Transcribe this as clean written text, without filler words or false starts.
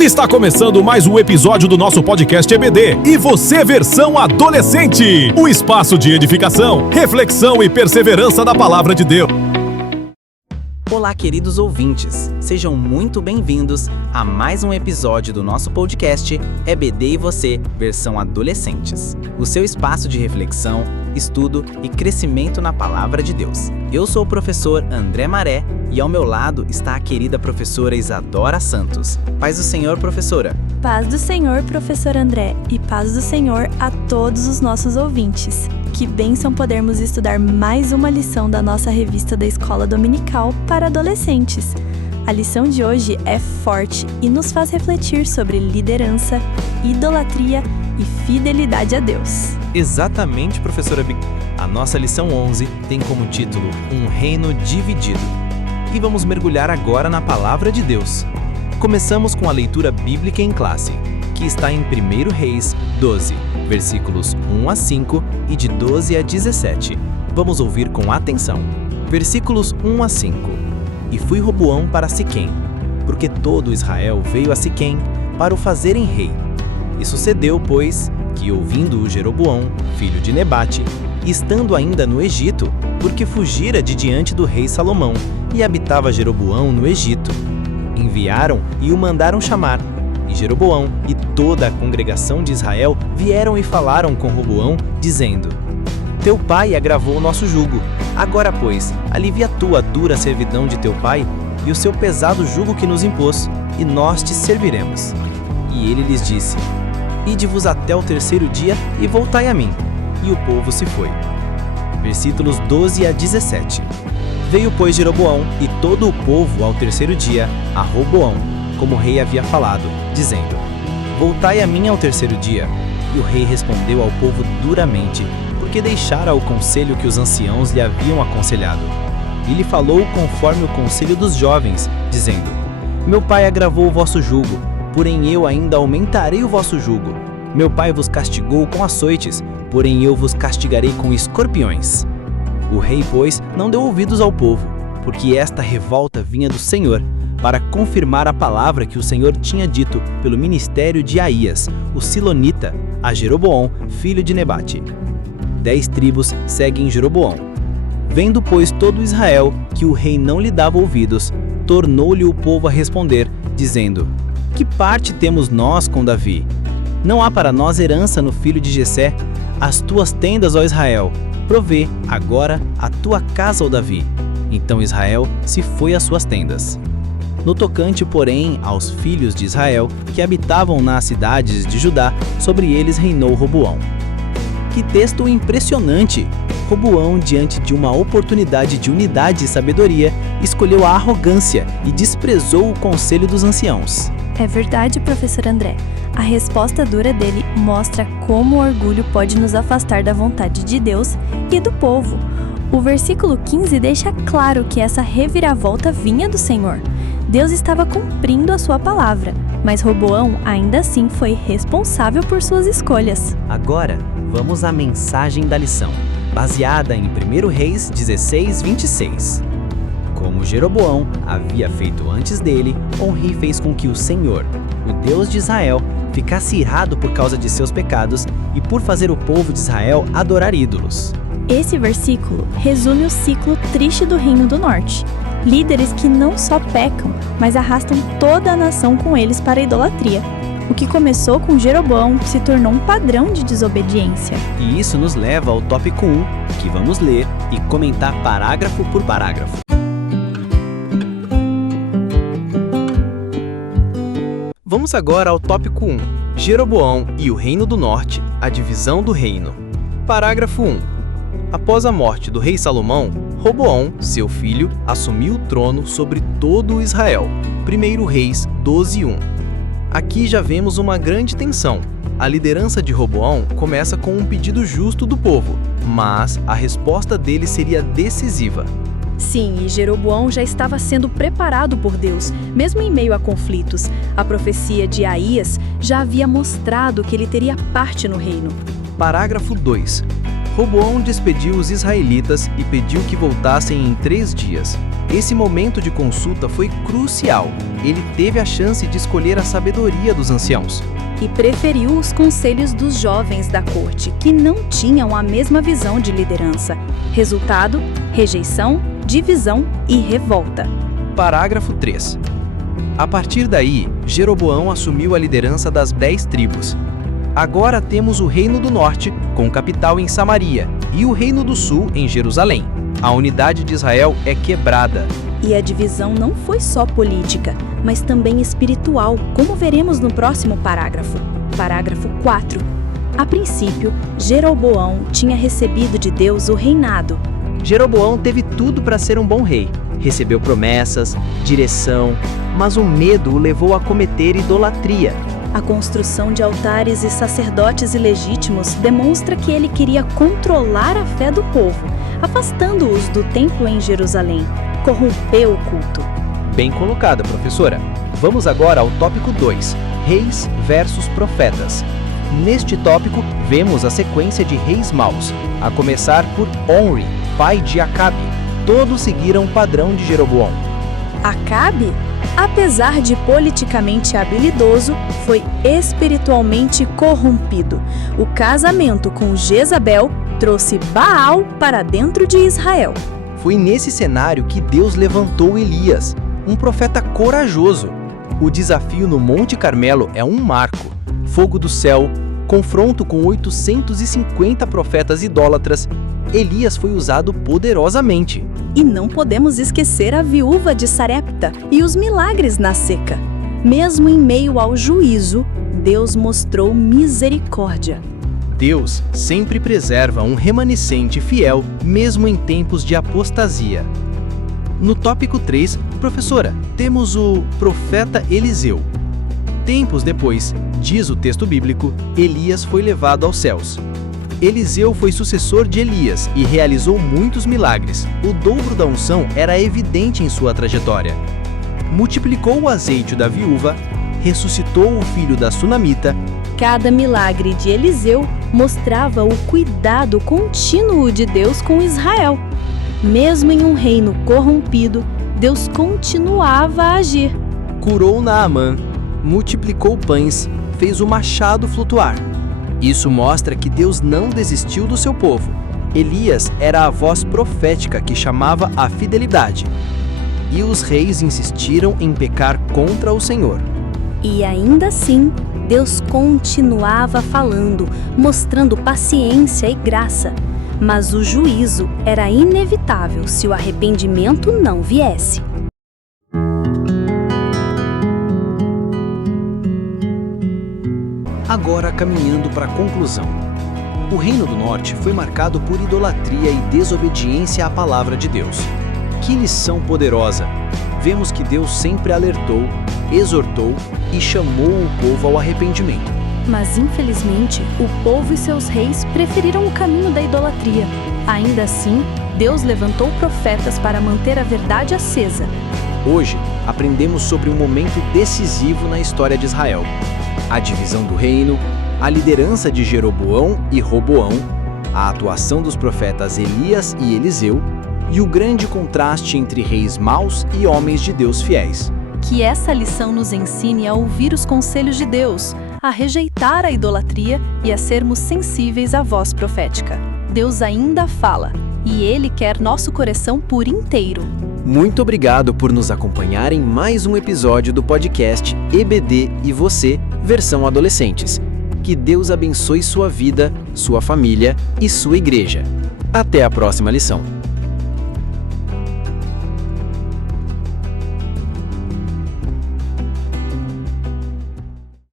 Está começando mais um episódio do nosso podcast EBD e você versão adolescente. O espaço de edificação, reflexão e perseverança da palavra de Deus. Olá, queridos ouvintes, sejam muito bem-vindos a mais um episódio do nosso podcast EBD e você, versão adolescentes. O seu espaço de reflexão, estudo e crescimento na palavra de Deus. Eu sou o professor André Maré e ao meu lado está a querida professora Isadora Santos. Paz do Senhor, professora. Paz do Senhor, professor André, e paz do Senhor a todos os nossos ouvintes. Que bênção podermos estudar mais uma lição da nossa revista da Escola Dominical para adolescentes. A lição de hoje é forte e nos faz refletir sobre liderança, idolatria e fidelidade a Deus. Exatamente, professora Bic. A nossa lição 11 tem como título Um Reino Dividido. E vamos mergulhar agora na Palavra de Deus. Começamos com a leitura bíblica em classe, que está em 1 Reis 12, versículos 1 a 5 e de 12 a 17. Vamos ouvir com atenção. Versículos 1 a 5. E fui Roboão para Siquém, porque todo Israel veio a Siquém para o fazerem rei. E sucedeu, pois, que ouvindo-o Jeroboão, filho de Nebate, estando ainda no Egito, porque fugira de diante do rei Salomão, e habitava Jeroboão no Egito, enviaram e o mandaram chamar. E Jeroboão e toda a congregação de Israel vieram e falaram com Roboão, dizendo: Teu pai agravou o nosso jugo. Agora, pois, alivia tu a dura servidão de teu pai e o seu pesado jugo que nos impôs, e nós te serviremos. E ele lhes disse: Ide-vos até o terceiro dia e voltai a mim. E o povo se foi. Versículos 12 a 17. Veio, pois, Jeroboão e todo o povo ao terceiro dia a Roboão, como o rei havia falado, dizendo: Voltai a mim ao terceiro dia. E o rei respondeu ao povo duramente, porque deixara o conselho que os anciãos lhe haviam aconselhado. E lhe falou conforme o conselho dos jovens, dizendo: Meu pai agravou o vosso jugo, porém eu ainda aumentarei o vosso jugo. Meu pai vos castigou com açoites, porém eu vos castigarei com escorpiões. O rei, pois, não deu ouvidos ao povo, porque esta revolta vinha do Senhor, para confirmar a palavra que o Senhor tinha dito pelo ministério de Aías, o Silonita, a Jeroboão, filho de Nebate. 10 tribos seguem Jeroboão. Vendo, pois, todo Israel que o rei não lhe dava ouvidos, tornou-lhe o povo a responder, dizendo: Que parte temos nós com Davi? Não há para nós herança no filho de Jessé. As tuas tendas, ó Israel, provê agora a tua casa, ó Davi. Então Israel se foi às suas tendas. No tocante, porém, aos filhos de Israel, que habitavam nas cidades de Judá, sobre eles reinou Roboão. Que texto impressionante! Roboão, diante de uma oportunidade de unidade e sabedoria, escolheu a arrogância e desprezou o conselho dos anciãos. É verdade, professor André. A resposta dura dele mostra como o orgulho pode nos afastar da vontade de Deus e do povo. O versículo 15 deixa claro que essa reviravolta vinha do Senhor. Deus estava cumprindo a sua palavra, mas Roboão ainda assim foi responsável por suas escolhas. Agora, vamos à mensagem da lição, baseada em 1 Reis 16, 26. Como Jeroboão havia feito antes dele, o rei fez com que o Senhor, o Deus de Israel, ficasse irado por causa de seus pecados e por fazer o povo de Israel adorar ídolos. Esse versículo resume o ciclo triste do Reino do Norte. Líderes que não só pecam, mas arrastam toda a nação com eles para a idolatria. O que começou com Jeroboão se tornou um padrão de desobediência. E isso nos leva ao tópico 1, que vamos ler e comentar parágrafo por parágrafo. Vamos agora ao tópico 1, Jeroboão e o Reino do Norte, a divisão do reino. Parágrafo 1. Após a morte do rei Salomão, Roboão, seu filho, assumiu o trono sobre todo o Israel. 1 Reis 12:1. Aqui já vemos uma grande tensão. A liderança de Roboão começa com um pedido justo do povo, mas a resposta dele seria decisiva. Sim, e Jeroboão já estava sendo preparado por Deus, mesmo em meio a conflitos. A profecia de Aías já havia mostrado que ele teria parte no reino. Parágrafo 2. Roboão despediu os israelitas e pediu que voltassem em 3 dias. Esse momento de consulta foi crucial. Ele teve a chance de escolher a sabedoria dos anciãos. E preferiu os conselhos dos jovens da corte, que não tinham a mesma visão de liderança. Resultado: rejeição, divisão e revolta. Parágrafo 3. A partir daí, Jeroboão assumiu a liderança das 10 tribos. Agora temos o Reino do Norte, com capital em Samaria, e o Reino do Sul em Jerusalém. A unidade de Israel é quebrada. E a divisão não foi só política, mas também espiritual, como veremos no próximo parágrafo. Parágrafo 4. A princípio, Jeroboão tinha recebido de Deus o reinado. Jeroboão teve tudo para ser um bom rei. Recebeu promessas, direção, mas o medo o levou a cometer idolatria. A construção de altares e sacerdotes ilegítimos demonstra que ele queria controlar a fé do povo, afastando-os do templo em Jerusalém. Corrompeu o culto. Bem colocada, professora. Vamos agora ao tópico 2, Reis versus Profetas. Neste tópico, vemos a sequência de reis maus, a começar por Omri, pai de Acabe. Todos seguiram o padrão de Jeroboão. Acabe, apesar de politicamente habilidoso, foi espiritualmente corrompido. O casamento com Jezabel trouxe Baal para dentro de Israel. Foi nesse cenário que Deus levantou Elias, um profeta corajoso. O desafio no Monte Carmelo é um marco. Fogo do céu, confronto com 850 profetas idólatras. Elias foi usado poderosamente. E não podemos esquecer a viúva de Sarepta e os milagres na seca. Mesmo em meio ao juízo, Deus mostrou misericórdia. Deus sempre preserva um remanescente fiel, mesmo em tempos de apostasia. No tópico 3, professora, temos o profeta Eliseu. Tempos depois, diz o texto bíblico, Elias foi levado aos céus. Eliseu foi sucessor de Elias e realizou muitos milagres. O dobro da unção era evidente em sua trajetória. Multiplicou o azeite da viúva, ressuscitou o filho da sunamita. Cada milagre de Eliseu mostrava o cuidado contínuo de Deus com Israel. Mesmo em um reino corrompido, Deus continuava a agir. Curou Naamã, multiplicou pães, fez o machado flutuar. Isso mostra que Deus não desistiu do seu povo. Elias era a voz profética que chamava a fidelidade. E os reis insistiram em pecar contra o Senhor. E ainda assim, Deus continuava falando, mostrando paciência e graça. Mas o juízo era inevitável se o arrependimento não viesse. Agora caminhando para a conclusão. O Reino do Norte foi marcado por idolatria e desobediência à palavra de Deus. Que lição poderosa! Vemos que Deus sempre alertou, exortou e chamou o povo ao arrependimento. Mas, infelizmente, o povo e seus reis preferiram o caminho da idolatria. Ainda assim, Deus levantou profetas para manter a verdade acesa. Hoje, aprendemos sobre um momento decisivo na história de Israel. A divisão do reino, a liderança de Jeroboão e Roboão, a atuação dos profetas Elias e Eliseu e o grande contraste entre reis maus e homens de Deus fiéis. Que essa lição nos ensine a ouvir os conselhos de Deus, a rejeitar a idolatria e a sermos sensíveis à voz profética. Deus ainda fala, e Ele quer nosso coração por inteiro. Muito obrigado por nos acompanhar em mais um episódio do podcast EBD e Você, versão adolescentes. Que Deus abençoe sua vida, sua família e sua igreja. Até a próxima lição.